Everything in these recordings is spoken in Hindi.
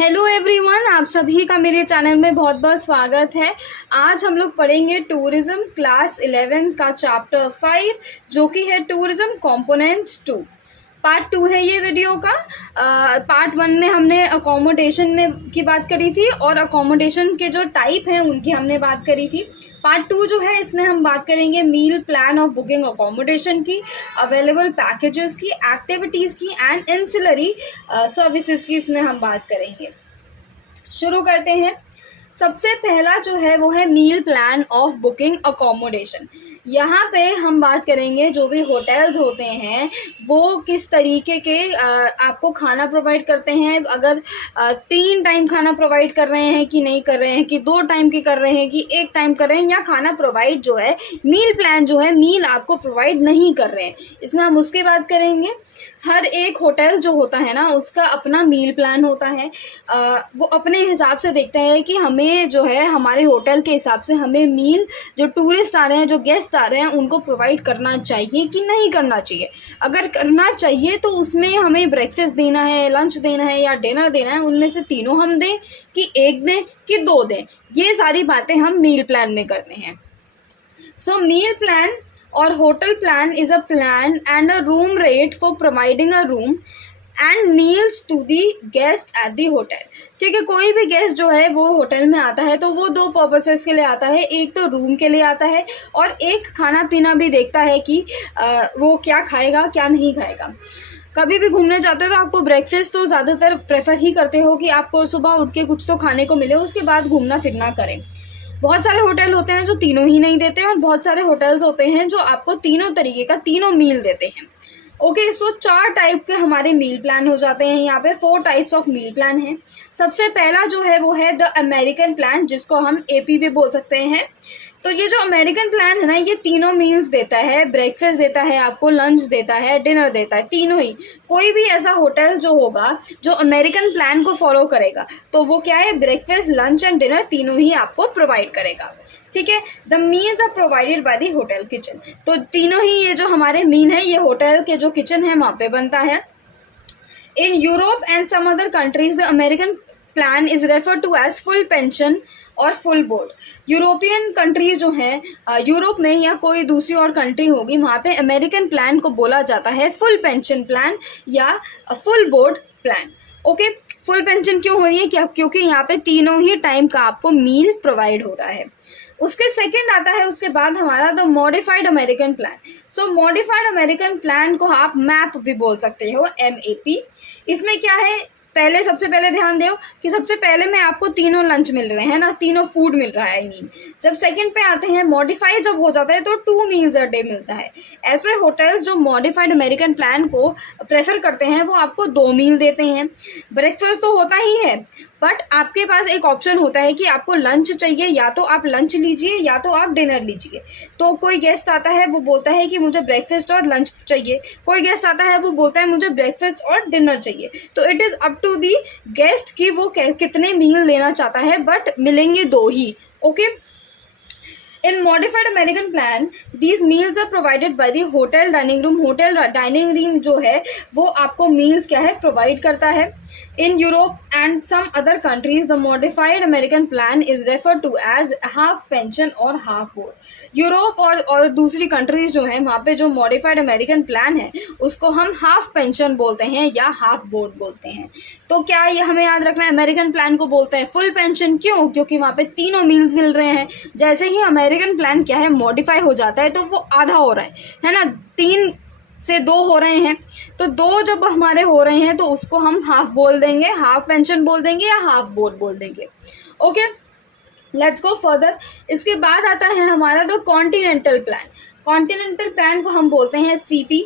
हेलो एवरीवन, आप सभी का मेरे चैनल में बहुत बहुत स्वागत है। आज हम लोग पढ़ेंगे टूरिज्म क्लास 11 का चैप्टर 5 जो कि है टूरिज्म कंपोनेंट 2। पार्ट 2 है ये वीडियो का। पार्ट 1 में हमने अकोमोडेशन में की बात करी थी और अकोमोडेशन के जो टाइप हैं उनकी हमने बात करी थी। पार्ट 2 जो है इसमें हम बात करेंगे meal plan of booking accommodation की, अवेलेबल पैकेजेस की, एक्टिविटीज़ की एंड एंसिलरी सर्विसेज की इसमें हम बात करेंगे। शुरू करते हैं। सबसे पहला जो है वो है meal plan of booking accommodation. यहाँ पे हम बात करेंगे जो भी होटल्स होते हैं वो किस तरीके के आपको खाना प्रोवाइड करते हैं। अगर 3 टाइम खाना प्रोवाइड कर रहे हैं कि नहीं कर रहे हैं, कि 2 टाइम की कर रहे हैं कि 1 टाइम कर रहे हैं, या खाना प्रोवाइड जो है मील प्लान जो है मील आपको प्रोवाइड नहीं कर रहे हैं, इसमें हम उसकी बात करेंगे। हर एक होटल जो होता है ना उसका अपना मील प्लान होता है। वो अपने हिसाब से देखता है कि हमें जो है हमारे होटल के हिसाब से हमें मील जो टूरिस्ट आ रहे हैं, जो गेस्ट आ रहे हैं, उनको प्रोवाइड करना चाहिए कि नहीं करना चाहिए। अगर करना चाहिए तो उसमें हमें ब्रेकफास्ट देना है, लंच देना है या डिनर देना है, उनमें से तीनों हम दें कि 1 दें कि 2 दें, ये सारी बातें हम मील प्लान में करते हैं। सो मील प्लान और hotel plan is a plan and a room rate for providing a room and meals to the guest at the hotel। ठीक है, कोई भी गेस्ट जो है वो होटल में आता है तो वो 2 पर्पसेस के लिए आता है। एक तो रूम के लिए आता है और एक खाना पीना भी देखता है कि वो क्या खाएगा क्या नहीं खाएगा। कभी भी घूमने जाते हो तो आपको ब्रेकफास्ट तो ज़्यादातर प्रेफर ही करते हो कि आपको सुबह उठ के कुछ तो खाने को मिले, उसके बाद घूमना फिरना करें। बहुत सारे होटल होते हैं जो तीनों ही नहीं देते हैं और बहुत सारे होटल्स होते हैं जो आपको तीनों तरीके का तीनों मील देते हैं। ओके, सो 4 टाइप के हमारे मील प्लान हो जाते हैं। यहाँ पे 4 टाइप्स ऑफ मील प्लान हैं। सबसे पहला जो है वो है द अमेरिकन प्लान, जिसको हम AP भी बोल सकते हैं। तो ये जो अमेरिकन प्लान है ना, ये तीनों मील्स देता है, ब्रेकफास्ट देता है आपको, लंच देता है, डिनर देता है, तीनों ही। कोई भी ऐसा होटल जो होगा जो अमेरिकन प्लान को फॉलो करेगा तो वो क्या है, ब्रेकफास्ट, लंच एंड डिनर तीनों ही आपको प्रोवाइड करेगा। ठीक है, the meals are provided by the hotel kitchen. तो तीनों ही ये जो हमारे मील है ये होटल के जो किचन है वहाँ पे बनता है। In Europe and some other countries, the American plan is referred to as full pension और फुल बोर्ड। यूरोपियन कंट्रीज जो हैं, यूरोप में या कोई दूसरी और कंट्री होगी, वहाँ पे अमेरिकन प्लान को बोला जाता है फुल पेंशन प्लान या full board plan. Okay, full pension क्यों हो रही है? क्या? क्योंकि यहाँ पे तीनों ही टाइम का आपको मील प्रोवाइड हो रहा है। उसके सेकंड आता है उसके बाद हमारा the modified American plan. So modified American plan को आप मैप भी बोल सकते हो, MAP। इसमें क्या है, पहले सबसे पहले ध्यान दो कि सबसे पहले में आपको तीनों लंच मिल रहे हैं ना, तीनों फूड मिल रहा है। जब सेकंड पे आते हैं, मॉडिफाई जब हो जाता है तो 2 मील्स अ डे मिलता है। ऐसे होटल्स जो मॉडिफाइड अमेरिकन प्लान को प्रेफर करते हैं वो आपको 2 मील देते हैं। ब्रेकफास्ट तो होता ही है, बट आपके पास एक ऑप्शन होता है कि आपको लंच चाहिए, या तो आप लंच लीजिए या तो आप डिनर लीजिए। तो कोई गेस्ट आता है वो बोलता है कि मुझे ब्रेकफास्ट और लंच चाहिए, कोई गेस्ट आता है वो बोलता है मुझे ब्रेकफास्ट और डिनर चाहिए। तो it is up to the guest कि वो कितने मील लेना चाहता है, बट मिलेंगे 2 ही। Okay, In modified American plan, these meals are provided by the hotel dining room। Hotel dining room जो है वो आपको मील्स क्या है प्रोवाइड करता है। In Europe and some other countries, the modified American plan is referred to as half pension और half board। यूरोप और दूसरी कंट्रीज जो हैं वहाँ पे जो मॉडिफाइड अमेरिकन प्लान है उसको हम हाफ पेंशन बोलते हैं या हाफ बोर्ड बोलते हैं। तो क्या ये हमें याद रखना है, अमेरिकन प्लान को बोलते हैं फुल पेंशन, क्यों? क्योंकि वहाँ पे तीनों मील्स मिल रहे हैं। जैसे ही अमेरिकन प्लान क्या है मॉडिफाई हो जाता है तो वो आधा हो रहा है ना, 3 से 2 हो रहे हैं, तो 2 जब हमारे हो रहे हैं तो उसको हम हाफ बोल देंगे, हाफ पेंशन बोल देंगे या हाफ बोर्ड बोल देंगे। Okay, let's go further. इसके बाद आता है हमारा the continental plan. Continental plan को हम बोलते हैं CP।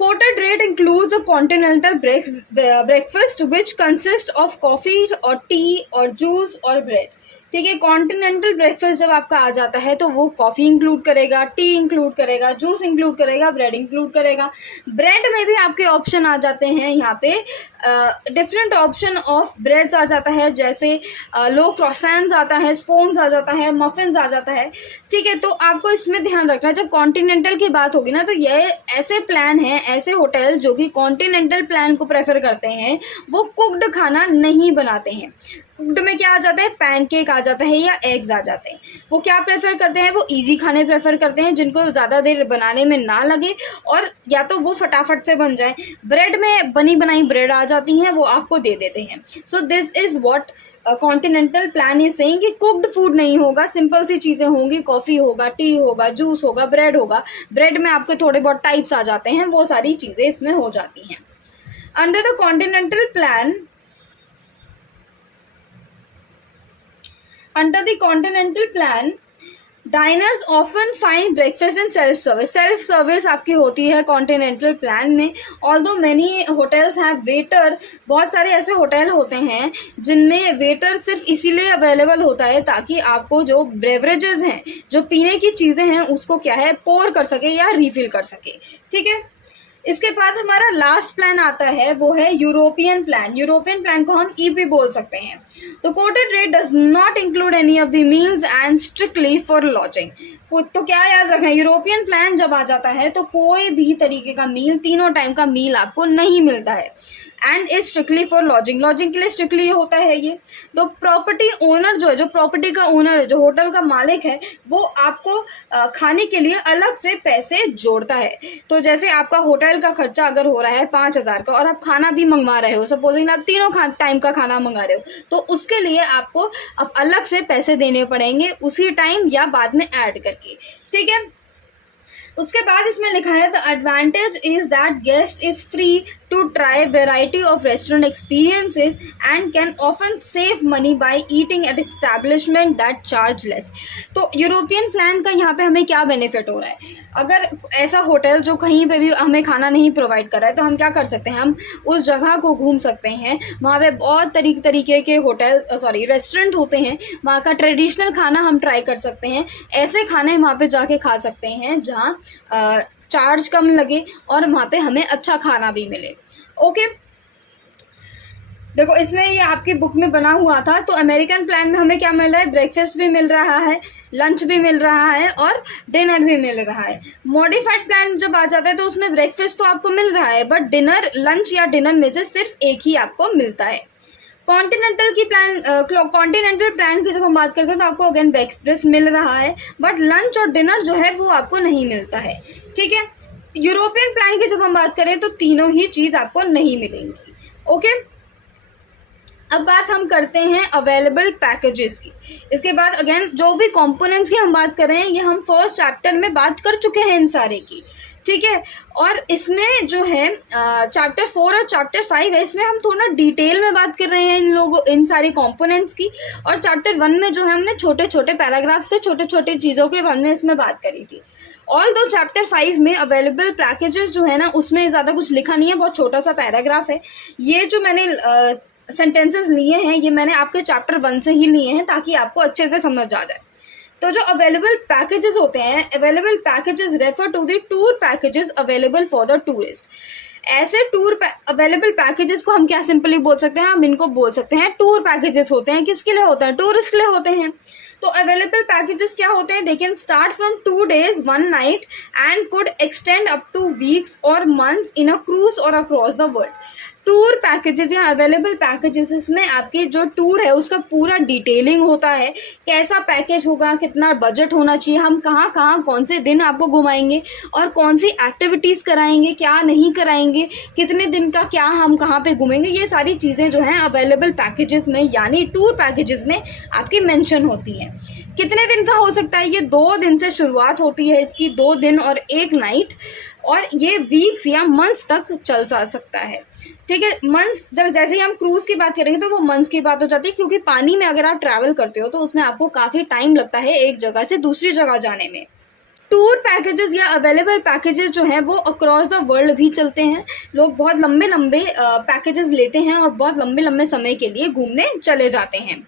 Quoted rate includes a continental breakfast which consists of coffee or tea or juice or bread। ठीक है। कॉन्टिनेंटल ब्रेकफास्ट जब आपका आ जाता है तो वो कॉफ़ी इंक्लूड करेगा, टी इंक्लूड करेगा, जूस इंक्लूड करेगा, ब्रेड इंक्लूड करेगा। ब्रेड में भी आपके ऑप्शन आ जाते हैं यहाँ पे, डिफरेंट ऑप्शन ऑफ ब्रेड्स आ जाता है, जैसे लो क्रॉसेंट्स आता है, स्कोन्स आ जाता है, मफिन्स आ जाता है। ठीक है, तो आपको इसमें ध्यान रखना है, जब कॉन्टिनेंटल की बात होगी ना तो ये ऐसे प्लान हैं, ऐसे होटल जो कि कॉन्टिनेंटल प्लान को प्रेफर करते हैं, वो कुक्ड खाना नहीं बनाते हैं। कुक्ड में क्या आ जाता है, पैनकेक आ जाता है या एग्स आ जाते हैं। वो क्या प्रेफर करते हैं, वो इजी खाने प्रेफर करते हैं जिनको ज़्यादा देर बनाने में ना लगे और या तो वो फटाफट से बन जाए। ब्रेड में बनी बनाई ब्रेड आ जाती हैं, वो आपको दे देते हैं। So this is what continental plan is saying कि कुक्ड फूड नहीं होगा, सिंपल सी चीज़ें होंगी, कॉफ़ी होगा, टी होगा, जूस होगा, ब्रेड होगा। ब्रेड में आपके थोड़े बहुत टाइप्स आ जाते हैं, वो सारी चीज़ें इसमें हो जाती हैं। Under the continental plan, under the continental plan, diners often find breakfast in self service. self service आपकी होती है कॉन्टिनेंटल प्लान में। although many hotels have waiter, बहुत सारे ऐसे होटल होते हैं जिनमें वेटर सिर्फ इसीलिए अवेलेबल होता है ताकि आपको जो ब्रेवरेजेस हैं, जो पीने की चीज़ें हैं, उसको क्या है पोर कर सके या रिफिल कर सके। ठीक है, इसके बाद हमारा लास्ट प्लान आता है, वो है यूरोपियन प्लान। यूरोपियन प्लान को हम ईपी बोल सकते हैं। The coated rate does not include any of the meals and strictly for lodging. तो क्या याद रखना है, यूरोपियन प्लान जब आ जाता है तो कोई भी तरीके का मील, तीनों टाइम का मील आपको नहीं मिलता है। And is strictly for lodging, lodging के लिए स्ट्रिक्टली होता है ये। तो प्रॉपर्टी ओनर जो है, जो प्रॉपर्टी का ओनर है, जो होटल का मालिक है, वो आपको खाने के लिए अलग से पैसे जोड़ता है। तो जैसे आपका होटल का खर्चा अगर हो रहा है 5,000 का और आप खाना भी मंगवा रहे हो, सपोजिंग आप तीनों टाइम का खाना मंगा रहे हो, तो उसके लिए आपको अब अलग से पैसे देने पड़ेंगे उसी टाइम या बाद में ऐड करके। ठीक है, उसके बाद इसमें लिखा है the advantage is that guest is free to try variety of restaurant experiences and can often save money by eating at establishment that charge less. तो यूरोपियन प्लान का यहाँ पे हमें क्या बेनिफिट हो रहा है, अगर ऐसा होटल जो कहीं पे भी हमें खाना नहीं प्रोवाइड कर रहा है तो हम क्या कर सकते हैं, हम उस जगह को घूम सकते हैं। वहाँ पे बहुत तरीके के होटल रेस्टोरेंट होते हैं, वहाँ का ट्रेडिशनल खाना हम ट्राई कर सकते हैं। ऐसे खाने वहाँ पे जाके खा सकते हैं जहाँ चार्ज कम लगे और वहाँ पे हमें अच्छा खाना भी मिले। ओके, देखो इसमें ये आपकी बुक में बना हुआ था। तो अमेरिकन प्लान में हमें क्या मिल रहा है, ब्रेकफास्ट भी मिल रहा है, लंच भी मिल रहा है और डिनर भी मिल रहा है। मॉडिफाइड प्लान जब आ जाता है तो उसमें ब्रेकफास्ट तो आपको मिल रहा है, बट डिनर, लंच या डिनर में से सिर्फ एक ही आपको मिलता है। कॉन्टिनेंटल प्लान की जब हम बात करते हैं तो आपको अगेन ब्रेकफास्ट मिल रहा है, बट लंच और डिनर जो है वो आपको नहीं मिलता है। ठीक है, यूरोपियन प्लान की जब हम बात करें तो तीनों ही चीज़ आपको नहीं मिलेंगी। ओके, अब बात हम करते हैं अवेलेबल पैकेजेस की। इसके बाद अगेन जो भी कंपोनेंट्स की हम बात कर रहे हैं, ये हम फर्स्ट चैप्टर में बात कर चुके हैं इन सारे की। ठीक है, और इसमें जो है चैप्टर 4 और चैप्टर 5 है, इसमें हम थोड़ा डिटेल में बात कर रहे हैं इन सारे कंपोनेंट्स की। और चैप्टर 1 में जो है हमने छोटे छोटे पैराग्राफ्स के छोटे छोटे चीज़ों के बारे में इसमें बात करी थी। ऑल दो चैप्टर 5 में अवेलेबल पैकेजेस जो है ना, उसमें ज़्यादा कुछ लिखा नहीं है, बहुत छोटा सा पैराग्राफ है। ये जो मैंने सेंटेंसेस लिए हैं, ये मैंने आपके चैप्टर 1 से ही लिए हैं ताकि आपको अच्छे से समझ आ जाए। तो जो अवेलेबल पैकेजेस होते हैं, available packages refer to the tour packages available for the tourist. ऐसे टूर अवेलेबल पैकेजेस को हम क्या सिंपली बोल सकते हैं, हम इनको बोल सकते हैं टूर पैकेजेस होते हैं। किसके लिए होते हैं, टूरिस्ट के लिए होते हैं। तो अवेलेबल पैकेजेस क्या होते हैं, they can start from 2 days 1 night and could extend up two weeks और मंथ्स इन अ क्रूज और across the world. Tour packages या अवेलेबल पैकेजेस, इसमें आपकी जो टूर है उसका पूरा डिटेलिंग होता है, कैसा पैकेज होगा, कितना बजट होना चाहिए, हम कहाँ कहाँ कौन से दिन आपको घुमाएंगे और कौन सी एक्टिविटीज़ कराएंगे, क्या नहीं कराएंगे, कितने दिन का क्या हम कहाँ पे घूमेंगे, ये सारी चीज़ें जो हैं अवेलेबल पैकेजेस में यानी टूर पैकेजेस में आपकी मेंशन होती हैं। कितने दिन का हो सकता है, ये 2 दिन से शुरुआत होती है इसकी, 2 दिन और 1 नाइट, और ये वीक्स या मंथ्स तक चल जा सकता है। ठीक है, मंथ्स जब जैसे ही हम क्रूज़ की बात करेंगे तो वो मंथ्स की बात हो जाती है, क्योंकि पानी में अगर आप ट्रैवल करते हो तो उसमें आपको काफ़ी टाइम लगता है एक जगह से दूसरी जगह जाने में। टूर पैकेजेस या अवेलेबल पैकेजेस जो हैं वो अक्रॉस द वर्ल्ड भी चलते हैं। लोग बहुत लंबे लंबे पैकेजेस लेते हैं और बहुत लंबे लंबे समय के लिए घूमने चले जाते हैं।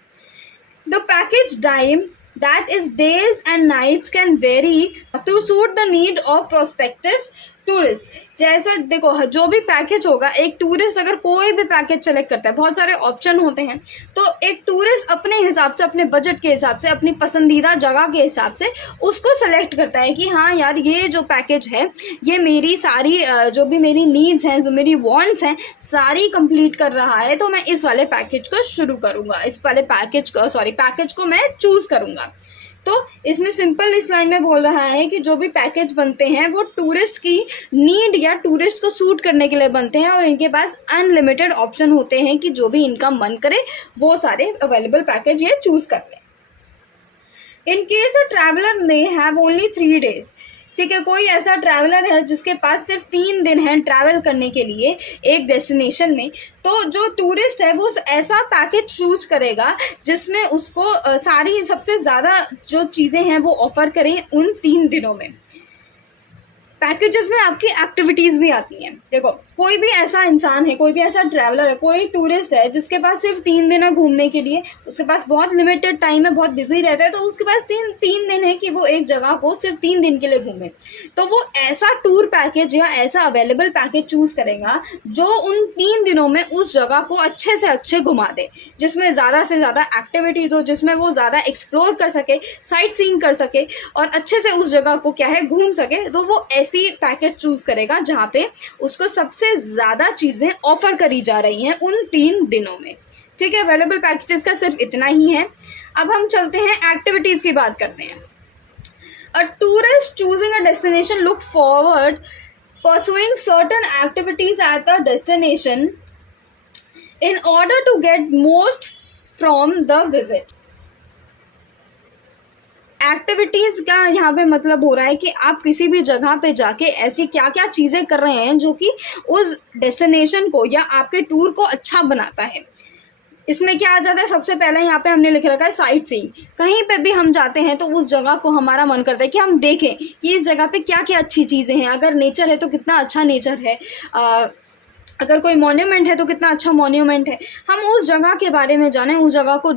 The package time, that is days and nights, can vary to suit the need of prospective tourist. जैसा देखो जो भी पैकेज होगा, एक टूरिस्ट अगर कोई भी पैकेज सेलेक्ट करता है, बहुत सारे ऑप्शन होते हैं, तो एक टूरिस्ट अपने हिसाब से, अपने बजट के हिसाब से, अपनी पसंदीदा जगह के हिसाब से उसको सेलेक्ट करता है कि हाँ यार ये जो पैकेज है ये मेरी सारी जो भी मेरी नीड्स हैं, जो मेरी वांट्स हैं, सारी कंप्लीट कर रहा है, तो मैं इस वाले पैकेज को शुरू करूँगा, इस वाले पैकेज को मैं चूज़ करूँगा. तो इसमें सिंपल इस लाइन में बोल रहा है कि जो भी पैकेज बनते हैं वो टूरिस्ट की नीड या टूरिस्ट को सूट करने के लिए बनते हैं, और इनके पास अनलिमिटेड ऑप्शन होते हैं कि जो भी इनका मन करे वो सारे अवेलेबल पैकेज ये चूज़ कर लें. In case a traveller may have only 3 days. ठीक है, कोई ऐसा ट्रैवलर है जिसके पास सिर्फ 3 दिन हैं ट्रैवल करने के लिए एक डेस्टिनेशन में, तो जो टूरिस्ट है वो ऐसा पैकेज चूज करेगा जिसमें उसको सारी सबसे ज़्यादा जो चीज़ें हैं वो ऑफ़र करें उन 3 दिनों में. पैकेजेस में आपकी एक्टिविटीज़ भी आती हैं. देखो कोई भी ऐसा इंसान है, कोई भी ऐसा ट्रैवलर है, कोई टूरिस्ट है जिसके पास सिर्फ 3 दिन है घूमने के लिए, उसके पास बहुत लिमिटेड टाइम है, बहुत बिजी रहता है, तो उसके पास तीन दिन है कि वो एक जगह को सिर्फ 3 दिन के लिए घूमे, तो वो ऐसा टूर पैकेज या ऐसा अवेलेबल पैकेज चूज़ करेगा जो उन 3 दिनों में उस जगह को अच्छे से अच्छे घुमा दे, जिसमें ज़्यादा से ज़्यादा एक्टिविटीज़ हो, जिसमें वो ज़्यादा एक्सप्लोर कर सके, साइट सीइंग कर सके और अच्छे से उस जगह को क्या है घूम सके. तो वो ऐसी पैकेज चूज करेगा जहां पे उसको सबसे ज्यादा चीजें ऑफर करी जा रही हैं उन 3 दिनों में. ठीक है, अवेलेबल पैकेजेस का सिर्फ इतना ही है. अब हम चलते हैं एक्टिविटीज की बात करते हैं. A tourist choosing a destination look forward pursuing certain activities at the destination in order to get most from the visit. Activities का यहाँ पे मतलब हो रहा है कि आप किसी भी जगह पे जाके ऐसी क्या क्या चीज़ें कर रहे हैं जो कि उस डेस्टिनेशन को या आपके टूर को अच्छा बनाता है. इसमें क्या आ जाता है, सबसे पहले यहाँ पे हमने लिख रखा है साइट सीइंग. कहीं पे भी हम जाते हैं तो उस जगह को हमारा मन करता है कि हम देखें कि इस जगह पे क्या क्या अच्छी चीज़ें हैं. अगर नेचर है तो कितना अच्छा नेचर है, अगर कोई मॉन्यूमेंट है तो कितना अच्छा मॉन्यूमेंट है. हम उस जगह के बारे में जानें, उस जगह को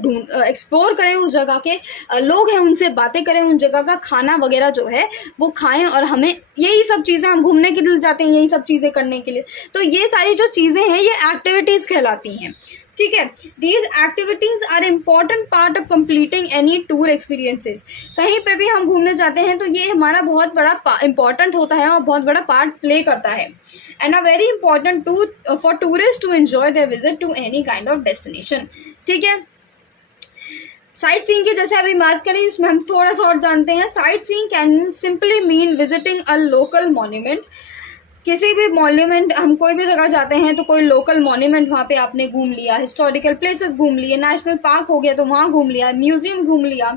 एक्सप्लोर करें, उस जगह के लोग हैं उनसे बातें करें, उन जगह का खाना वगैरह जो है वो खाएं, और हमें यही सब चीज़ें, हम घूमने के लिए जाते हैं यही सब चीज़ें करने के लिए, तो ये सारी जो चीज़ें हैं ये एक्टिविटीज़ कहलाती हैं. ठीक है, these activities are important part of completing any tour experiences. कहीं पे भी हम घूमने जाते हैं तो ये हमारा बहुत बड़ा इम्पॉर्टेंट होता है और बहुत बड़ा पार्ट प्ले करता है. And a very important to for tourist to enjoy their visit to any kind of destination. ठीक है, साइट सीइंग की जैसे अभी बात करें इसमें हम थोड़ा सा और जानते हैं. Sight seeing can simply mean visiting a local monument. किसी भी मॉन्यूमेंट, हम कोई भी जगह जाते हैं तो कोई लोकल मॉन्यूमेंट वहाँ पे आपने घूम लिया, हिस्टोरिकल प्लेसेस घूम लिए, नेशनल पार्क हो गया तो वहाँ घूम लिया, म्यूजियम घूम लिया.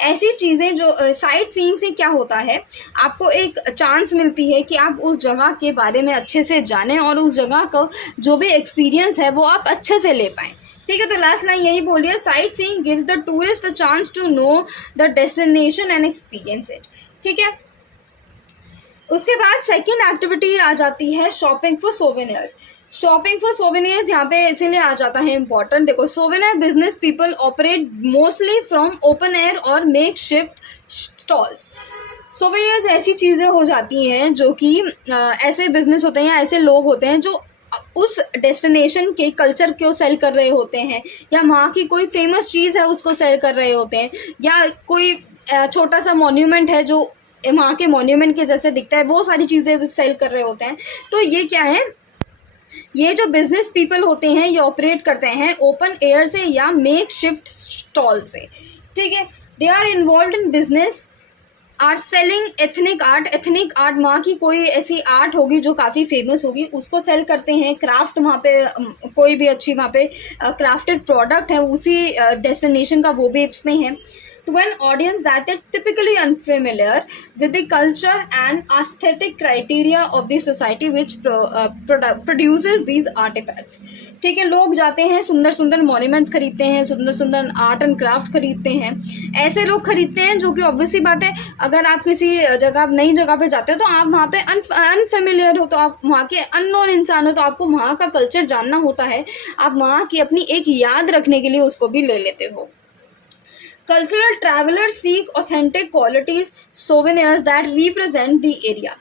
ऐसी चीज़ें जो साइट सीइंग से क्या होता है, आपको एक चांस मिलती है कि आप उस जगह के बारे में अच्छे से जानें और उस जगह का जो भी एक्सपीरियंस है वो आप अच्छे से ले पाएँ. ठीक है, तो लास्ट लाइन यही बोली है, sightseeing gives the tourist a chance to know the destination and experience it. ठीक है, उसके बाद सेकंड एक्टिविटी आ जाती है shopping for souvenirs. Shopping for souvenirs यहाँ पे इसीलिए आ जाता है इम्पॉर्टेंट. देखो souvenir business people operate mostly from open air और मेक शिफ्ट स्टॉल्स. सोवेनियर्स ऐसी चीज़ें हो जाती हैं जो कि ऐसे बिजनेस होते हैं या ऐसे लोग होते हैं जो उस डेस्टिनेशन के कल्चर को सेल कर रहे होते हैं, या वहाँ की कोई फेमस चीज़ है उसको सेल कर रहे होते हैं, या कोई छोटा सा मॉन्यूमेंट है जो वहाँ के मॉन्यूमेंट के जैसे दिखता है, वो सारी चीज़ें सेल कर रहे होते हैं. तो ये क्या है, ये जो बिजनेस पीपल होते हैं ये ऑपरेट करते हैं ओपन एयर से या मेक शिफ्ट स्टॉल से. ठीक है, they are involve in business are selling ethnic art. Ethnic art, वहाँ की कोई ऐसी आर्ट होगी जो काफ़ी फेमस होगी, उसको सेल करते हैं. क्राफ्ट, वहाँ पे कोई भी अच्छी वहाँ पे क्राफ्टेड प्रोडक्ट है उसी डेस्टिनेशन का वो बेचते हैं to an audience that is typically unfamiliar with the culture and aesthetic criteria of the society which produces these artifacts. ठीक है, लोग जाते हैं, सुंदर सुंदर मॉन्यूमेंट्स खरीदते हैं, सुंदर सुंदर आर्ट एंड क्राफ्ट खरीदते हैं. ऐसे लोग खरीदते हैं जो कि ऑब्वियसली बात है, अगर आप किसी जगह नई जगह पे जाते हो तो आप वहाँ पे अनफेमिलियर हो, तो आप वहाँ के अननोन इंसान हो, तो आपको वहाँ का कल्चर जानना होता है, आप वहाँ की अपनी एक याद रखने के लिए उसको भी ले लेते हो. Cultural travelers seek authentic qualities, souvenirs that represent the area.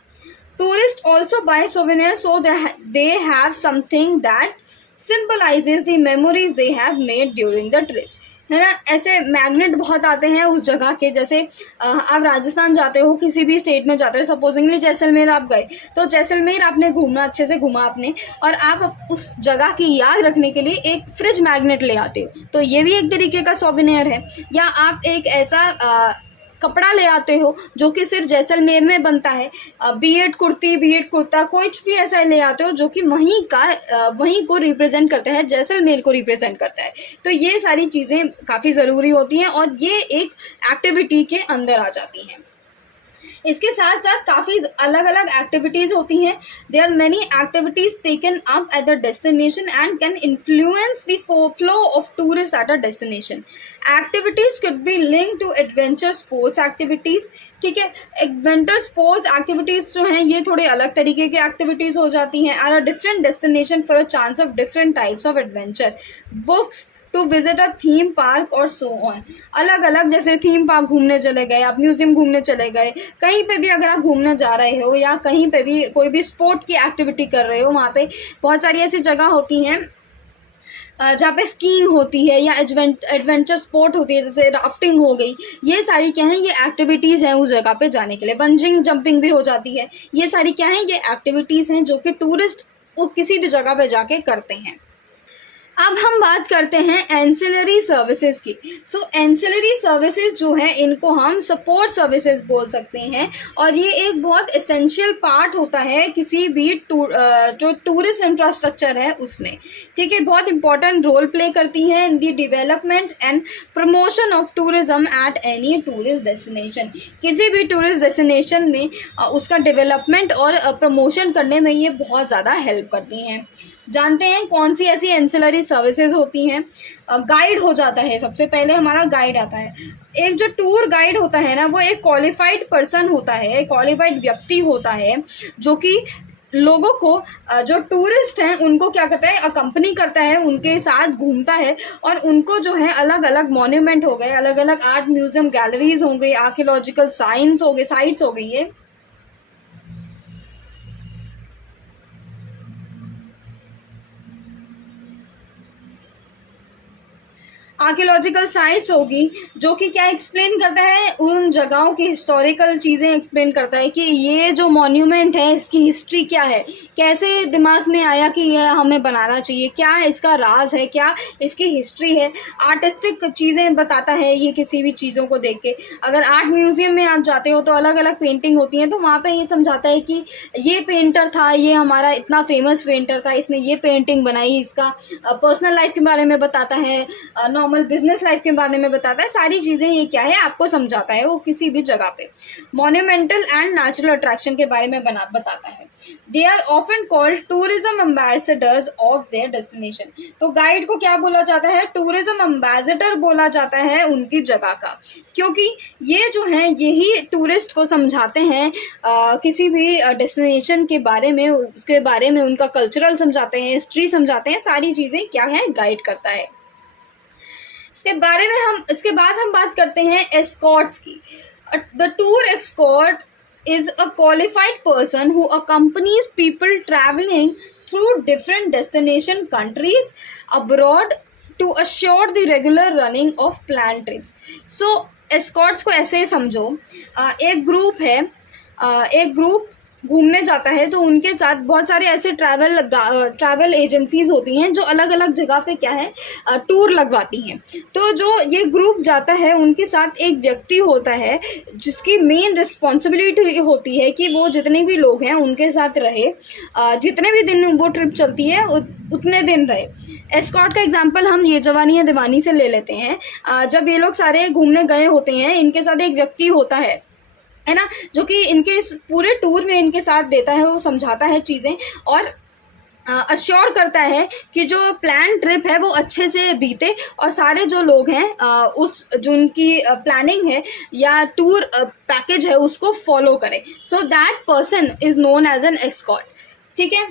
Tourists also buy souvenirs so they have something that symbolizes the memories they have made during the trip. है ना, ऐसे मैग्नेट बहुत आते हैं उस जगह के। जैसे आप राजस्थान जाते हो, किसी भी स्टेट में जाते हो, सपोजिंगली जैसलमेर आप गए, तो जैसलमेर आपने घूमना, अच्छे से घूमा आपने, और आप उस जगह की याद रखने के लिए एक फ्रिज मैग्नेट ले आते हो, तो ये भी एक तरीके का सोवेनियर है। या आप एक ऐसा कपड़ा ले आते हो जो कि सिर्फ जैसलमेर में बनता है, बीएड कुर्ती, बीएड कुर्ता, कुछ भी ऐसा ले आते हो जो कि वहीं को रिप्रेजेंट करता है, जैसलमेर को रिप्रेजेंट करता है। तो ये सारी चीज़ें काफ़ी ज़रूरी होती हैं और ये एक एक्टिविटी के अंदर आ जाती हैं। इसके साथ साथ काफ़ी अलग अलग एक्टिविटीज़ होती हैं। There are many activities taken up at the destination and can influence the flow of tourist at a destination. Activities could be link to adventure sports activities. ठीक है, एडवेंचर स्पोर्ट्स एक्टिविटीज़ जो हैं ये थोड़े अलग तरीके की एक्टिविटीज़ हो जाती हैं। Are a different destination for a chance of different types of adventure. Books to visit a theme park और सो ऑन। अलग अलग, जैसे थीम पार्क घूमने चले गए, आप म्यूजियम घूमने चले गए, कहीं पे भी अगर आप घूमने जा रहे हो या कहीं पे भी कोई भी स्पोर्ट की एक्टिविटी कर रहे हो, वहाँ पे बहुत सारी ऐसी जगह होती हैं जहाँ पे स्कीइंग होती है या एडवेंचर स्पोर्ट होती है, जैसे राफ्टिंग हो गई। ये सारी क्या है, ये एक्टिविटीज़ हैं उस जगह पे जाने के लिए। बंजिंग जंपिंग भी हो जाती है। ये सारी क्या है, ये एक्टिविटीज़ हैं जो कि टूरिस्ट किसी भी जगह पे जाके करते हैं। अब हम बात करते हैं एंसिलरी सर्विसेज की। सो एंसिलरी सर्विसेज जो है इनको हम सपोर्ट सर्विसेज बोल सकते हैं, और ये एक बहुत एसेंशियल पार्ट होता है किसी भी जो टूरिस्ट इंफ्रास्ट्रक्चर है उसमें। ठीक है, बहुत इंपॉर्टेंट रोल प्ले करती हैं in the development and promotion of tourism at any tourist destination. किसी भी टूरिस्ट डेस्टिनेशन में उसका डेवलपमेंट और प्रमोशन करने में ये बहुत ज़्यादा हेल्प करती हैं। जानते हैं कौन सी ऐसी एंसिलरी सर्विसेज होती हैं। गाइड हो जाता है, सबसे पहले हमारा गाइड आता है। एक जो टूर गाइड होता है ना, वो एक क्वालिफाइड पर्सन होता है, एक क्वालिफाइड व्यक्ति होता है जो कि लोगों को, जो टूरिस्ट हैं उनको क्या करता है, अकम्पनी करता है, उनके साथ घूमता है और उनको जो है अलग अलग मॉन्यूमेंट हो गए, अलग अलग आर्ट म्यूजियम गैलरीज हो गई, आर्कियोलॉजिकल साइंस हो गए, साइट्स हो गई है, आर्कियोलॉजिकल साइट्स होगी, जो कि क्या एक्सप्लेन करता है, उन जगहों की हिस्टोरिकल चीज़ें एक्सप्लेन करता है कि ये जो मॉन्यूमेंट है इसकी हिस्ट्री क्या है, कैसे दिमाग में आया कि यह हमें बनाना चाहिए, क्या इसका राज है, क्या इसकी हिस्ट्री है। आर्टिस्टिक चीज़ें बताता है ये किसी भी चीज़ों को देख के। अगर आर्ट म्यूज़ियम में आप जाते हो तो अलग अलग पेंटिंग होती हैं, तो वहाँ पे ये समझाता है कि ये पेंटर था, ये हमारा इतना फेमस पेंटर था, इसने ये पेंटिंग बनाई। इसका पर्सनल लाइफ के बारे में बताता है, नॉर्मल बिजनेस लाइफ के बारे में बताता है। सारी चीज़ें ये क्या है आपको समझाता है वो किसी भी जगह पे। मॉन्यूमेंटल एंड नेचुरल अट्रैक्शन के बारे में बताता है। They are often called tourism ambassadors of their destination. तो गाइड को क्या बोला जाता है, टूरिज्म एम्बेसडर बोला जाता है उनकी जगह का, क्योंकि ये जो है यही टूरिस्ट को समझाते हैं किसी भी डेस्टिनेशन के बारे में, उसके बारे में उनका कल्चरल समझाते हैं, हिस्ट्री समझाते हैं। सारी चीज़ें क्या है, गाइड करता है। इसके बाद हम बात करते हैं एस्कॉर्ट्स की। The tour escort is a qualified person who accompanies people traveling through different destination countries abroad to assure the regular running of planned trips. So escorts को ऐसे समझो, एक ग्रुप घूमने जाता है तो उनके साथ बहुत सारे ऐसे ट्रैवल एजेंसीज होती हैं जो अलग अलग जगह पे क्या है, टूर लगवाती हैं। तो जो ये ग्रुप जाता है उनके साथ एक व्यक्ति होता है जिसकी मेन रिस्पॉन्सिबिलिटी होती है कि वो जितने भी लोग हैं उनके साथ रहे, जितने भी दिन वो ट्रिप चलती है उतने दिन रहे। एस्कॉर्ट का एग्जांपल हम ये जवानी है दीवानी से ले लेते हैं। जब ये लोग सारे घूमने गए होते हैं, इनके साथ एक व्यक्ति होता है ना, जो कि इनके इस पूरे टूर में इनके साथ देता है, वो समझाता है चीज़ें और अश्योर करता है कि जो प्लान ट्रिप है वो अच्छे से बीते और सारे जो लोग हैं उस जो उनकी प्लानिंग है या टूर पैकेज है उसको फॉलो करें। So that person is known as an escort. ठीक है,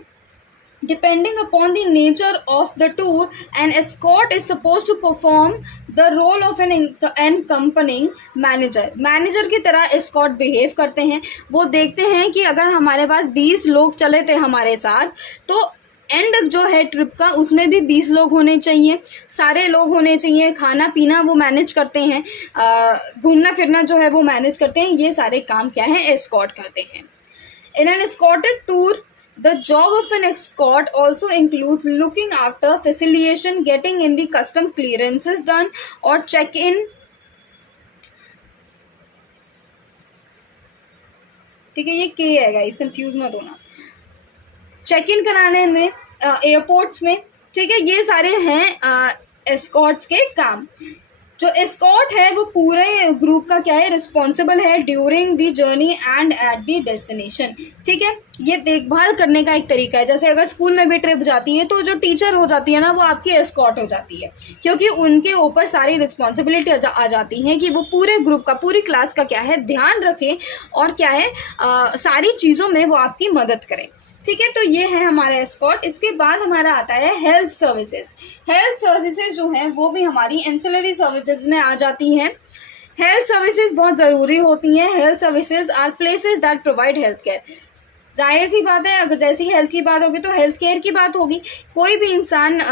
Depending upon the nature of the tour, an escort is supposed to perform the role of an accompanying manager. Manager की तरह escort behave करते हैं. वो देखते हैं कि अगर हमारे पास 20 लोग चले थे हमारे साथ, तो एंड जो है ट्रिप का उसमें भी 20 लोग होने चाहिए, सारे लोग होने चाहिए, खाना पीना वो मैनेज करते हैं, घूमना फिरना जो है वो मैनेज करते हैं. ये सारे काम क्या है, एस्कॉर्ट करते हैं. In an escorted tour, the job of an escort also includes looking after facilitation, getting in the custom clearances done or check-in. ठीक है, ये के है गाइस, कंफ्यूज मत होना. चेक इन कराने में एयरपोर्ट्स में, ठीक है, ये सारे हैं एस्कॉर्ट्स के काम. जो एस्कॉर्ट है वो पूरे ग्रुप का क्या है, रिस्पॉन्सिबल है during the journey and eight the destination. ठीक है, ये देखभाल करने का एक तरीका है. जैसे अगर स्कूल में भी ट्रिप जाती है तो जो टीचर हो जाती है ना, वो आपकी एस्कॉर्ट हो जाती है, क्योंकि उनके ऊपर सारी रिस्पॉन्सिबिलिटी आ जाती है कि वो पूरे ग्रुप का, पूरी क्लास का क्या है, ध्यान रखें और क्या है, सारी चीज़ों में वो आपकी मदद करें. ठीक है, तो ये है हमारा एस्कॉर्ट. इसके बाद हमारा आता है हेल्थ सर्विसेज. हेल्थ सर्विसेज जो हैं वो भी हमारी एंसिलरी सर्विसेज में आ जाती हैं. हेल्थ सर्विसेज बहुत ज़रूरी होती हैं. Health services are places that provide health care. जाहिर सी बात है, अगर जैसी हेल्थ की बात होगी तो हेल्थ केयर की बात होगी. कोई भी इंसान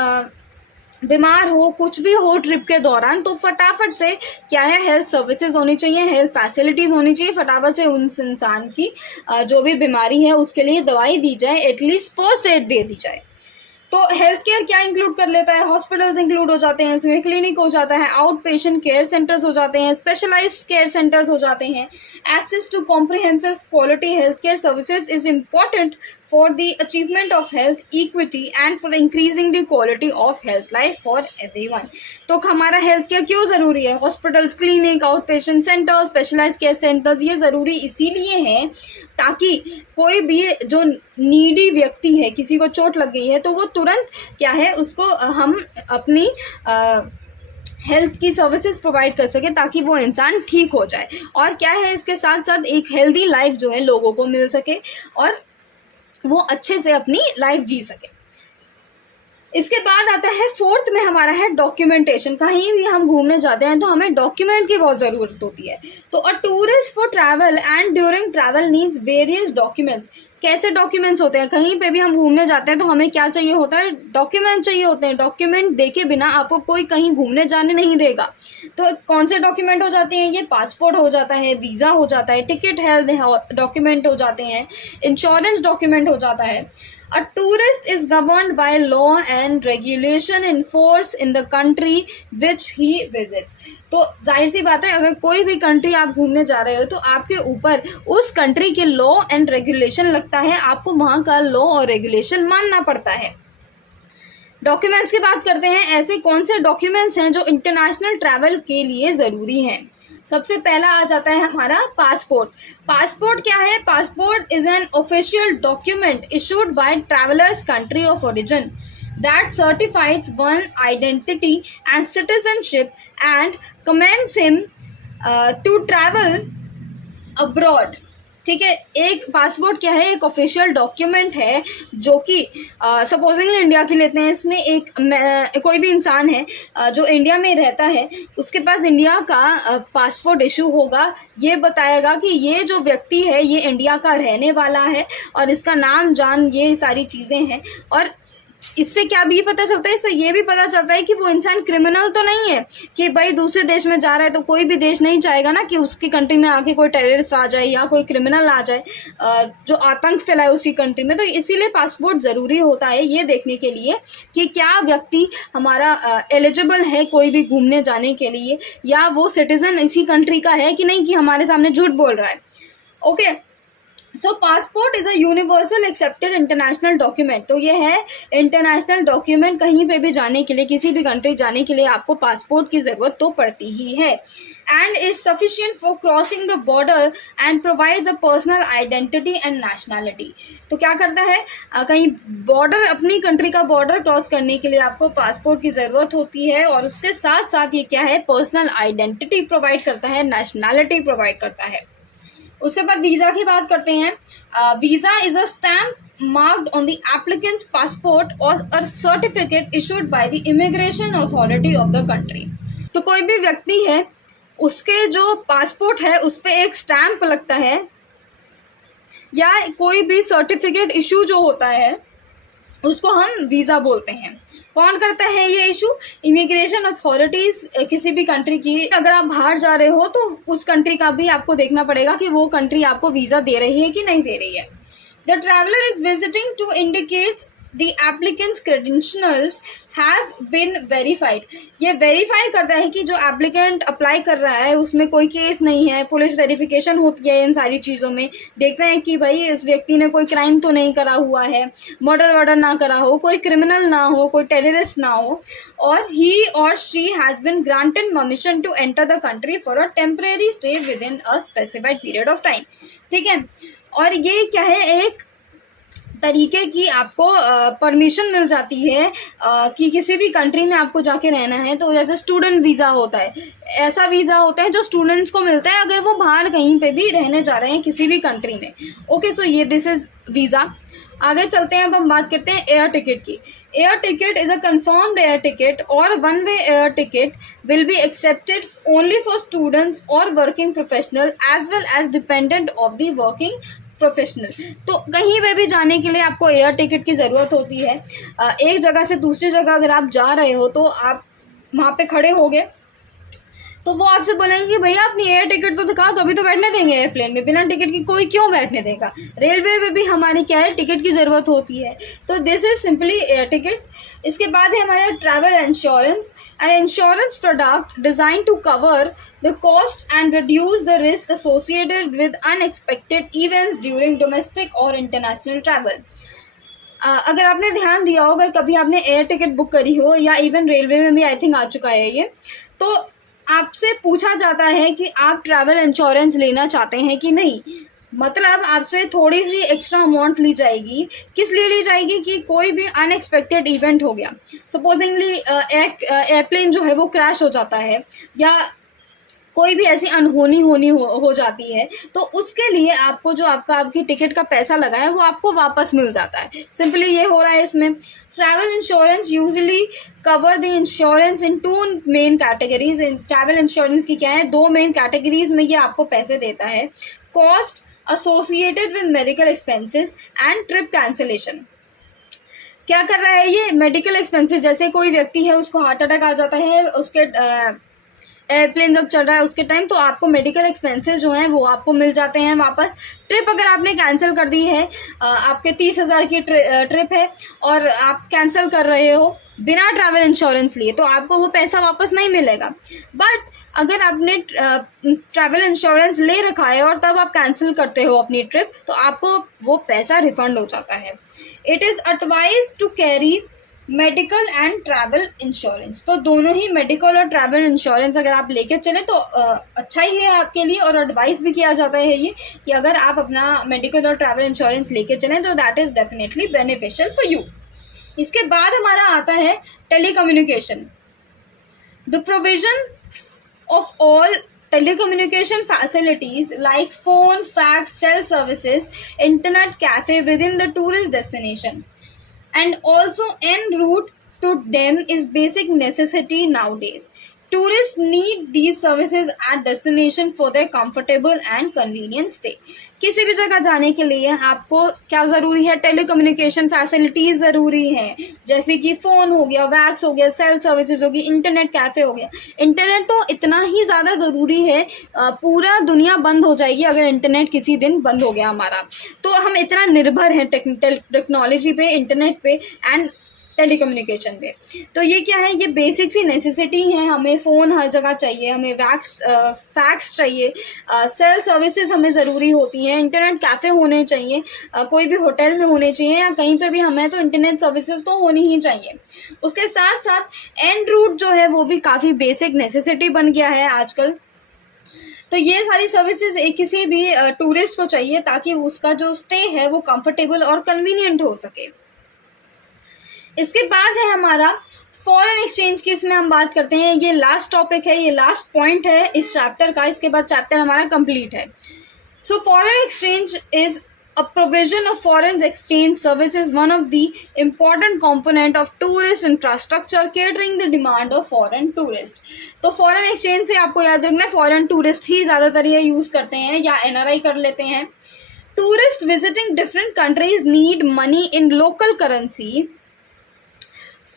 बीमार हो, कुछ भी हो ट्रिप के दौरान, तो फटाफट से क्या है, हेल्थ सर्विसेज होनी चाहिए, हेल्थ फैसिलिटीज़ होनी चाहिए. फटाफट से उन इंसान की जो भी बीमारी है उसके लिए दवाई दी जाए, एटलीस्ट फर्स्ट एड दे दी जाए. तो हेल्थ केयर क्या इंक्लूड कर लेता है, हॉस्पिटल्स इंक्लूड हो जाते हैं इसमें, क्लिनिक हो जाता है, आउट पेशेंट केयर सेंटर्स हो जाते हैं, स्पेशलाइज्ड केयर सेंटर्स हो जाते हैं. Access to comprehensive quality health care services is important for the achievement of health equity and for increasing the quality of health life for everyone. तो हमारा हेल्थ केयर क्यों ज़रूरी है, hospitals, clinic, outpatient centre, specialised care centres, ये ज़रूरी इसीलिए है ताकि कोई भी जो नीडी व्यक्ति है, किसी को चोट लग गई है, तो वो तुरंत क्या है, उसको हम अपनी हेल्थ की सर्विसेज प्रोवाइड कर सके ताकि वो इंसान ठीक हो जाए. और क्या है, इसके साथ साथ एक हेल्दी लाइफ जो है लोगों को मिल सके और वो अच्छे से अपनी लाइफ जी सके. इसके बाद आता है फोर्थ में हमारा है डॉक्यूमेंटेशन. कहीं भी हम घूमने जाते हैं तो हमें डॉक्यूमेंट की बहुत ज़रूरत होती है. तो a tourist for travel and during travel needs various documents. कैसे डॉक्यूमेंट्स होते हैं, कहीं पे भी हम घूमने जाते हैं तो हमें क्या चाहिए होता है, डॉक्यूमेंट चाहिए होते हैं. डॉक्यूमेंट देके बिना आपको कोई कहीं घूमने जाने नहीं देगा. तो कौन से डॉक्यूमेंट हो जाते हैं, ये पासपोर्ट हो जाता है, वीज़ा हो जाता है, टिकट हेल्थ डॉक्यूमेंट हो जाते हैं, इंश्योरेंस डॉक्यूमेंट हो जाता है. A tourist is governed by law and regulation in force in the country which he visits. तो जाहिर सी बात है, अगर कोई भी कंट्री आप घूमने जा रहे हो तो आपके ऊपर उस कंट्री के लॉ एंड रेगुलेशन लगता है, आपको वहाँ का लॉ और रेगुलेशन मानना पड़ता है. डॉक्यूमेंट्स की बात करते हैं. ऐसे कौन से डॉक्यूमेंट्स हैं जो इंटरनेशनल ट्रैवल के लिए ज़रूरी हैं. सबसे पहला आ जाता है हमारा पासपोर्ट. पासपोर्ट क्या है, passport is an official document issued by travellers country of origin that certifies one identity and citizenship and commands him to travel abroad. ठीक है, एक पासपोर्ट क्या है, एक ऑफिशियल डॉक्यूमेंट है जो कि सपोजिंगली इंडिया की लेते हैं. इसमें एक कोई भी इंसान है जो इंडिया में रहता है, उसके पास इंडिया का पासपोर्ट इशू होगा. ये बताएगा कि ये जो व्यक्ति है ये इंडिया का रहने वाला है और इसका नाम जान ये सारी चीज़ें हैं. और इससे क्या भी पता चलता है, इससे ये भी पता चलता है कि वो इंसान क्रिमिनल तो नहीं है, कि भाई दूसरे देश में जा रहा है तो कोई भी देश नहीं चाहेगा ना कि उसकी कंट्री में आके कोई टेररिस्ट आ जाए या कोई क्रिमिनल आ जाए जो आतंक फैलाए उसकी कंट्री में. तो इसीलिए पासपोर्ट ज़रूरी होता है ये देखने के लिए कि क्या व्यक्ति हमारा एलिजिबल है कोई भी घूमने जाने के लिए, या वो सिटीज़न इसी कंट्री का है कि नहीं, कि हमारे सामने झूठ बोल रहा है. Okay, so passport is a universal accepted international document. तो ये है इंटरनेशनल डॉक्यूमेंट. कहीं पे भी जाने के लिए, किसी भी कंट्री जाने के लिए आपको पासपोर्ट की ज़रूरत तो पड़ती ही है. And is sufficient for crossing the border and provides a personal identity and nationality. तो क्या करता है, कहीं बॉर्डर, अपनी कंट्री का बॉर्डर क्रॉस करने के लिए आपको पासपोर्ट की ज़रूरत होती है, और उसके साथ साथ ये क्या है, पर्सनल आइडेंटिटी प्रोवाइड करता है, नेशनैलिटी प्रोवाइड करता है. उसके बाद वीज़ा की बात करते हैं. Visa is a stamp marked on the applicant's passport or a certificate issued by the immigration authority of the country. तो कोई भी व्यक्ति है, उसके जो पासपोर्ट है उस पर एक स्टैम्प लगता है, या कोई भी सर्टिफिकेट इशू जो होता है उसको हम वीज़ा बोलते हैं। कौन करता है ये इशू? इमिग्रेशन अथॉरिटीज़ किसी भी कंट्री की। अगर आप बाहर जा रहे हो तो उस कंट्री का भी आपको देखना पड़ेगा कि वो कंट्री आपको वीज़ा दे रही है कि नहीं दे रही है। The traveller is visiting to indicates the applicant's credentials have been verified। ये वेरीफाई करता है कि जो एप्लीकेंट अप्लाई कर रहा है उसमें कोई केस नहीं है, पुलिस वेरिफिकेशन होती है इन सारी चीज़ों में। देखते हैं कि भाई इस व्यक्ति ने कोई क्राइम तो नहीं करा हुआ है, मर्डर वर्डर ना करा हो, कोई क्रिमिनल ना हो, कोई टेररिस्ट ना हो, और he or she has been granted permission to enter the country for a temporary stay within a specified period of time। ठीक है, और ये क्या है, एक तरीके की आपको परमिशन मिल जाती है कि किसी भी कंट्री में आपको जाके रहना है। तो जैसे स्टूडेंट वीज़ा होता है, ऐसा वीज़ा होता है जो स्टूडेंट्स को मिलता है अगर वो बाहर कहीं पे भी रहने जा रहे हैं किसी भी कंट्री में। ओके, सो ये दिस इज़ वीज़ा। आगे चलते हैं, अब हम बात करते हैं एयर टिकट की। Air ticket is a confirmed air ticket और one way air ticket will be accepted only for students और working professional as well as dependent of the working professional. तो कहीं पे भी जाने के लिए आपको एयर टिकट की ज़रूरत होती है। एक जगह से दूसरी जगह अगर आप जा रहे हो तो आप वहाँ पे खड़े होगे तो वो आपसे बोलेंगे कि भैया अपनी एयर टिकट तो दिखाओ, तो अभी तो बैठने देंगे एयरप्लेन में, बिना टिकट की कोई क्यों बैठने देगा। रेलवे में भी हमारी क्या है, टिकट की ज़रूरत होती है। तो this is simply air ticket. इसके बाद है हमारा travel insurance, an insurance product design to cover the cost and reduce the risk associated with unexpected events during domestic और इंटरनेशनल ट्रैवल। अगर आपने ध्यान दिया होगा, कभी आपने एयर टिकट बुक करी हो या इवन रेलवे में भी आई थिंक आ चुका है ये, तो आपसे पूछा जाता है कि आप ट्रैवल इंश्योरेंस लेना चाहते हैं कि नहीं। मतलब आपसे थोड़ी सी एक्स्ट्रा अमाउंट ली जाएगी। किस लिए ली जाएगी? कि कोई भी अनएक्सपेक्टेड इवेंट हो गया, सपोजिंगली एयरप्लेन जो है वो क्रैश हो जाता है या कोई भी ऐसी अनहोनी हो जाती है, तो उसके लिए आपको जो आपकी टिकट का पैसा लगा है वो आपको वापस मिल जाता है। सिंपली ये हो रहा है इसमें। Travel insurance usually cover the insurance in two main categories. Travel insurance की क्या है, दो मेन कैटेगरीज में ये आपको पैसे देता है। Cost associated with medical expenses and trip cancellation. क्या कर रहा है ये? मेडिकल एक्सपेंसेस, जैसे कोई व्यक्ति है उसको हार्ट अटैक आ जाता है, उसके एयरप्लेन जब चल रहा है उसके टाइम, तो आपको मेडिकल एक्सपेंसेस जो हैं वो आपको मिल जाते हैं वापस। ट्रिप अगर आपने कैंसिल कर दी है, आपके 30,000 की ट्रिप है और आप कैंसिल कर रहे हो बिना ट्रैवल इंश्योरेंस लिए, तो आपको वो पैसा वापस नहीं मिलेगा। बट अगर आपने ट्रैवल इंश्योरेंस ले रखा है और तब आप कैंसिल करते हो अपनी ट्रिप, तो आपको वो पैसा रिफंड हो जाता है। It is advised to carry medical and travel insurance. तो दोनों ही मेडिकल और ट्रैवल इंश्योरेंस अगर आप लेके चले तो अच्छा ही है आपके लिए, और एडवाइस भी किया जाता है ये कि अगर आप अपना मेडिकल और ट्रैवल इंश्योरेंस लेके चलें तो that is definitely beneficial for you. इसके बाद हमारा आता है telecommunication. The provision of all telecommunication facilities like phone, fax, cell services, internet cafe within the tourist destination and also en route to them is basic necessity nowadays. Tourists need these services at destination for their comfortable and convenient stay. किसी भी जगह जाने के लिए आपको क्या ज़रूरी है? टेलीकम्युनिकेशन फैसिलिटीज़ ज़रूरी हैं, जैसे कि फ़ोन हो गया, वैक्स हो गया, सेल सर्विसेज होगी, इंटरनेट कैफ़े हो गया। इंटरनेट तो इतना ही ज़्यादा ज़रूरी है, पूरा दुनिया बंद हो जाएगी अगर इंटरनेट किसी दिन बंद हो गया हमारा। तो हम इतना निर्भर हैं टेक्नोलॉजी पे, इंटरनेट पे एंड टेलीकम्युनिकेशन पे। तो ये क्या है? ये बेसिक सी नेसेसिटी है। हमें फ़ोन हर जगह चाहिए, हमें फैक्स चाहिए, सेल सर्विसेज हमें ज़रूरी होती हैं, इंटरनेट कैफ़े होने चाहिए, कोई भी होटल में होने चाहिए या कहीं पे भी हमें तो इंटरनेट सर्विसेज तो होनी ही चाहिए। उसके साथ साथ एन रूट जो है वो भी काफ़ी बेसिक नेसेसिटी बन गया है आजकल। तो ये सारी सर्विसेज एक किसी भी टूरिस्ट को चाहिए ताकि उसका जो स्टे है वो कंफर्टेबल और कन्वीनियंट हो सके। इसके बाद है हमारा फॉरेन एक्सचेंज की, इसमें हम बात करते हैं। ये लास्ट टॉपिक है, ये लास्ट पॉइंट है इस चैप्टर का। इसके बाद चैप्टर हमारा कंप्लीट है। So foreign exchange is A provision of foreign exchange service is one of the important component of tourist infrastructure catering the demand of foreign tourist. तो foreign exchange से आपको याद रखना है foreign tourist ही ज़्यादातर ये यूज़ करते हैं या NRI कर लेते हैं. Tourists visiting different countries need money in local currency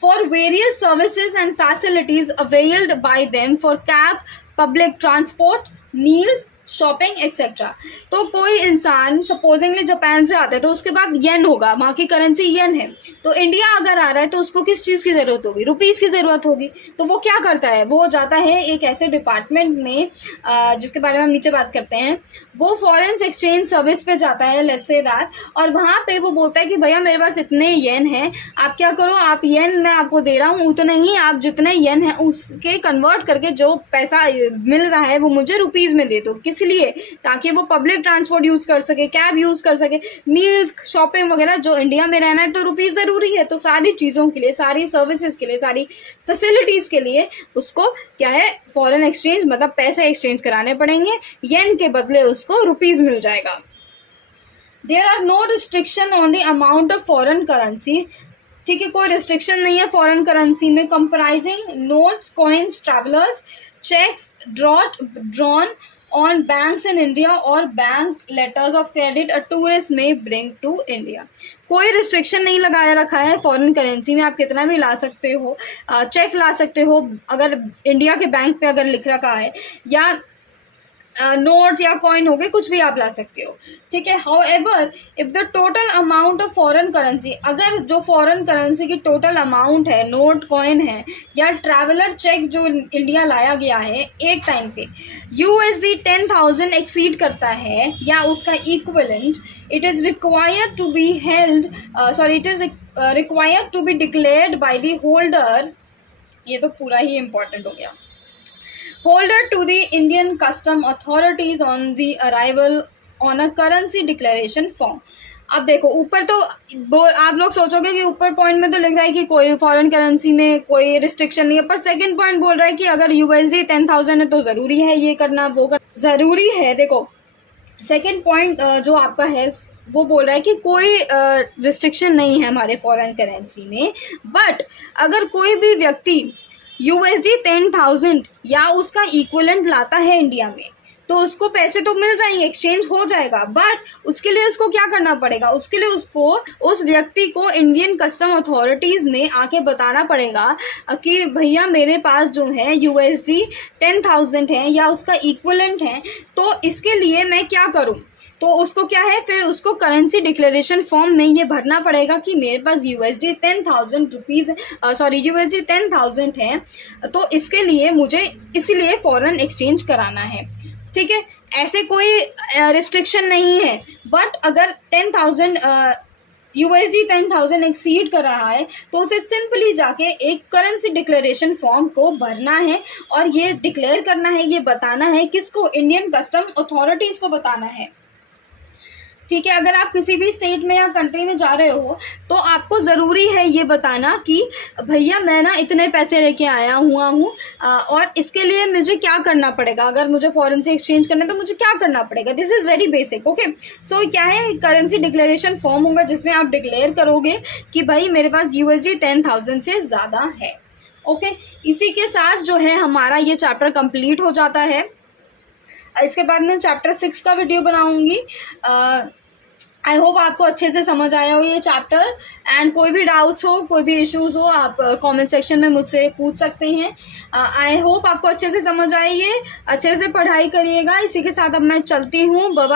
for various services and facilities availed by them for cab, public transport, meals, shopping etcetera. तो कोई इंसान सपोजिंगली जापान से आता है तो उसके बाद येन होगा, वहाँ की करेंसी येन है. तो इंडिया अगर आ रहा है तो उसको किस चीज़ की ज़रूरत होगी? रुपीज़ की ज़रूरत होगी. तो वो क्या करता है? वो जाता है एक ऐसे डिपार्टमेंट में जिसके बारे में हम नीचे बात करते हैं. वो फॉरेन एक्सचेंज सर्विस पे जाता है, लेट्स से दैट, और वहाँ पे वो बोलता है कि भैया मेरे पास इतने येन हैं, आप क्या करो, आप येन मैं आपको दे रहा हूँ उतना ही, आप जितने येन हैं उसके कन्वर्ट करके जो पैसा मिल रहा है वो मुझे रुपीज़ में दे दो. इसलिए ताकि वो पब्लिक ट्रांसपोर्ट यूज़ कर सके, कैब यूज़ कर सके, मील्स, शॉपिंग वगैरह. जो इंडिया में रहना है तो रुपीज़ ज़रूरी है. तो सारी चीज़ों के लिए, सारी सर्विसेज के लिए, सारी फैसिलिटीज़ के लिए उसको क्या है, फॉरेन एक्सचेंज मतलब पैसे एक्सचेंज कराने पड़ेंगे. येन के बदले उसको रुपीज़ मिल जाएगा. There are no restriction on the amount of foreign currency. ठीक है, कोई रिस्ट्रिक्शन नहीं है फॉरेन करेंसी में. Comprising notes, coins, travellers, cheques drawn on banks in India or bank letters of credit a tourist may bring to India. कोई रिस्ट्रिक्शन नहीं लगाया रखा है फॉरेन करेंसी में. आप कितना भी ला सकते हो, चेक ला सकते हो अगर इंडिया के बैंक पे अगर लिख रखा है, या नोट या कॉइन हो गए, कुछ भी आप ला सकते हो. ठीक है. However if the total amount of foreign currency, अगर जो फॉरेन करेंसी की टोटल अमाउंट है, नोट, कॉइन है या ट्रैवलर चेक जो इंडिया लाया गया है एक टाइम पे, USD 10,000 एक्सीड करता है या उसका equivalent, it is required to be held it is required to be declared by the holder. ये तो पूरा ही इम्पोर्टेंट हो गया. Holder to the Indian custom authorities on the arrival on a currency declaration form. अब देखो ऊपर तो आप लोग सोचोगे कि ऊपर पॉइंट में तो लिख रहा है कि कोई फॉरेन करेंसी में कोई रिस्ट्रिक्शन नहीं है, पर सेकंड पॉइंट बोल रहा है कि अगर USD 10,000 है तो ज़रूरी है ये करना, वो ज़रूरी है. देखो सेकंड पॉइंट जो आपका है वो बोल रहा है कि कोई रिस्ट्रिक्शन नहीं है हमारे फॉरेन करेंसी में, बट अगर कोई भी व्यक्ति USD 10,000 या उसका इक्विवेलेंट लाता है इंडिया में तो उसको पैसे तो मिल जाएंगे, एक्सचेंज हो जाएगा, बट उसके लिए उसको क्या करना पड़ेगा? उसके लिए उसको उस व्यक्ति को इंडियन कस्टम अथॉरिटीज़ में आके बताना पड़ेगा कि भैया मेरे पास जो है USD 10,000 है या उसका इक्विवेलेंट है, तो इसके लिए मैं क्या करूँ? तो उसको क्या है, फिर उसको करेंसी डिक्लेरेशन फॉर्म में ये भरना पड़ेगा कि मेरे पास USD 10,000 है, तो इसके लिए मुझे इसीलिए फ़ॉरेन एक्सचेंज कराना है. ठीक है, ऐसे कोई रिस्ट्रिक्शन नहीं है, बट अगर 10,000 USD 10,000 एक्सीड कर रहा है तो उसे सिंपली जाके एक करेंसी डिक्लेरेशन फॉर्म को भरना है और ये डिक्लेयर करना है, ये बताना है किसको? इंडियन कस्टम अथॉरिटीज़ को बताना है. ठीक है, अगर आप किसी भी स्टेट में या कंट्री में जा रहे हो तो आपको ज़रूरी है ये बताना कि भैया मैं ना इतने पैसे लेके आया हुआ हूँ और इसके लिए मुझे क्या करना पड़ेगा. अगर मुझे फॉरेन से एक्सचेंज करना है तो मुझे क्या करना पड़ेगा. This is very basic. Okay, so क्या है, करेंसी डिक्लेरेशन फॉर्म होगा जिसमें आप डिक्लेयर करोगे कि भाई मेरे पास USD 10,000 से ज़्यादा है. ओके, इसी के साथ जो है हमारा ये चैप्टर कंप्लीट हो जाता है. इसके बाद मैं चैप्टर 6 का वीडियो बनाऊंगी. आई होप आपको अच्छे से समझ आया हो ये चैप्टर. एंड कोई भी डाउट्स हो, कोई भी इश्यूज़ हो, आप कमेंट सेक्शन में मुझसे पूछ सकते हैं. आई होप आपको अच्छे से समझ आए, ये अच्छे से पढ़ाई करिएगा. इसी के साथ अब मैं चलती हूँ. Bye bye.